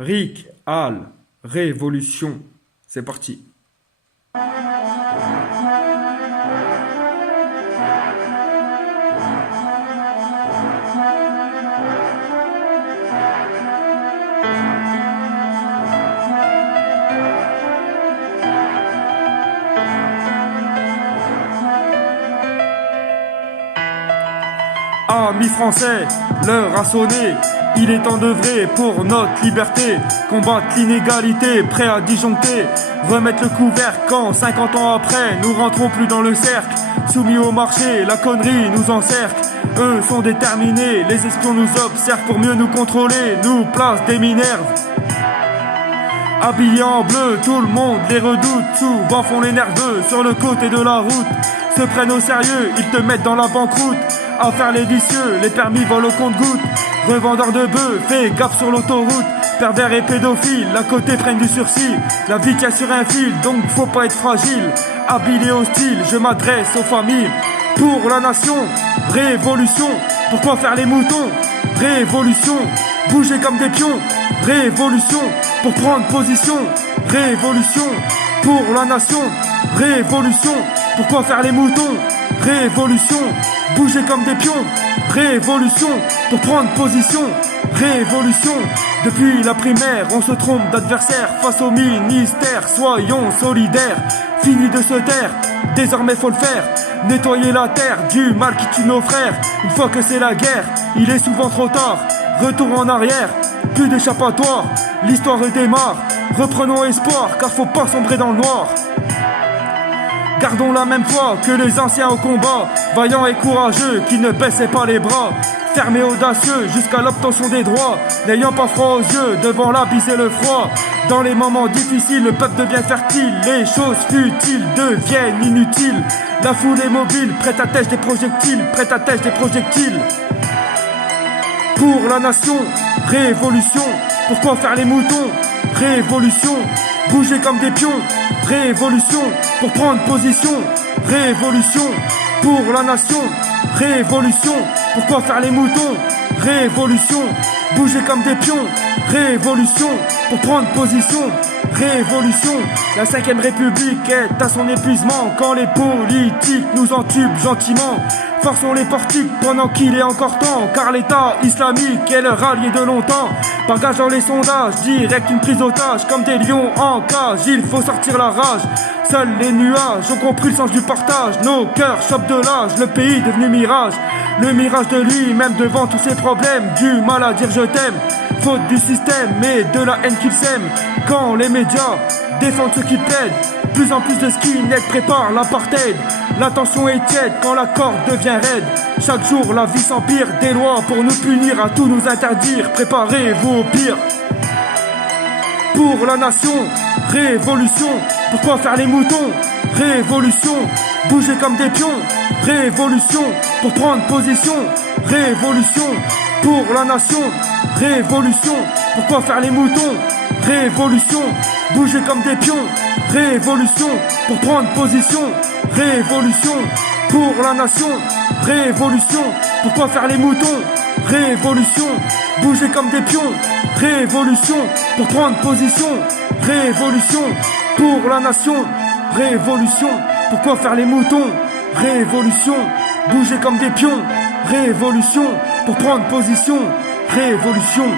Rick, Al, Révolution. C'est parti. Amis français, l'heure a sonné. Il est temps d'œuvrer pour notre liberté, combattre l'inégalité, prêt à disjoncter, remettre le couvercle quand 50 ans après, nous rentrons plus dans le cercle, soumis au marché, la connerie nous encercle. Eux sont déterminés, les espions nous observent pour mieux nous contrôler, nous placent des minerves. Habillés en bleu, tout le monde les redoute, souvent font les nerveux sur le côté de la route, se prennent au sérieux, ils te mettent dans la banqueroute. À faire les vicieux, les permis volent au compte-gouttes. Revendeurs de bœufs, fais gaffe sur l'autoroute. Pervers et pédophiles, à côté prennent du sursis. La vie tient sur un fil, donc faut pas être fragile. Habile et hostile, je m'adresse aux familles. Pour la nation, révolution. Pourquoi faire les moutons? Révolution. Bouger comme des pions. Révolution. Pour prendre position. Révolution. Pour la nation, révolution. Pourquoi faire les moutons? Révolution. Bouger comme des pions, révolution, pour prendre position, révolution. Depuis la primaire, on se trompe d'adversaire face au ministère, soyons solidaires. Fini de se taire, désormais faut le faire. Nettoyer la terre du mal qui tue nos frères. Une fois que c'est la guerre, il est souvent trop tard. Retour en arrière, plus d'échappatoire. L'histoire redémarre, reprenons espoir, car faut pas sombrer dans le noir. Gardons la même foi que les anciens au combat, vaillants et courageux qui ne baissaient pas les bras, fermés audacieux jusqu'à l'obtention des droits, n'ayant pas froid aux yeux devant la bise et le froid. Dans les moments difficiles, le peuple devient fertile, les choses futiles deviennent inutiles. La foule est mobile, prête à tèche des projectiles, prête à tèche des projectiles. Pour la nation, révolution. Pourquoi faire les moutons? Révolution. Bouger comme des pions. Révolution. Pour prendre position. Révolution. Pour la nation. Révolution. Pourquoi faire les moutons? Révolution. Bouger comme des pions. Révolution. Pour prendre position. Révolution. La 5ème République est à son épuisement quand les politiques nous entubent gentiment. Forçons les portiques pendant qu'il est encore temps, car l'État islamique est leur allié de longtemps. Par gage dans les sondages, direct une prise d'otage, comme des lions en cage, il faut sortir la rage. Seuls les nuages ont compris le sens du partage, nos cœurs chopent de l'âge, le pays devenu mirage. Le mirage de lui-même devant tous ses problèmes, du mal à dire je t'aime, faute du système et de la haine qu'il sème. Quand les médias défendent ceux qui plaident, plus en plus de skinheads préparent l'apartheid. La tension est tiède quand la corde devient raide. Chaque jour la vie s'empire, des lois pour nous punir, à tout nous interdire. Préparez-vous au pire. Pour la nation, révolution. Pourquoi faire les moutons? Révolution. Bouger comme des pions. Révolution. Pour prendre position. Révolution. Pour la nation, révolution. Pourquoi faire les moutons? Révolution. Bouger comme des pions. Révolution. Pour prendre position. Révolution. Pour la nation, révolution. Pourquoi faire les moutons? Révolution. Bouger comme des pions. Révolution. Pour prendre position. Révolution. Pour la nation, révolution. Pourquoi faire les moutons? Révolution. Bouger comme des pions. Révolution. Pour prendre position. Révolution.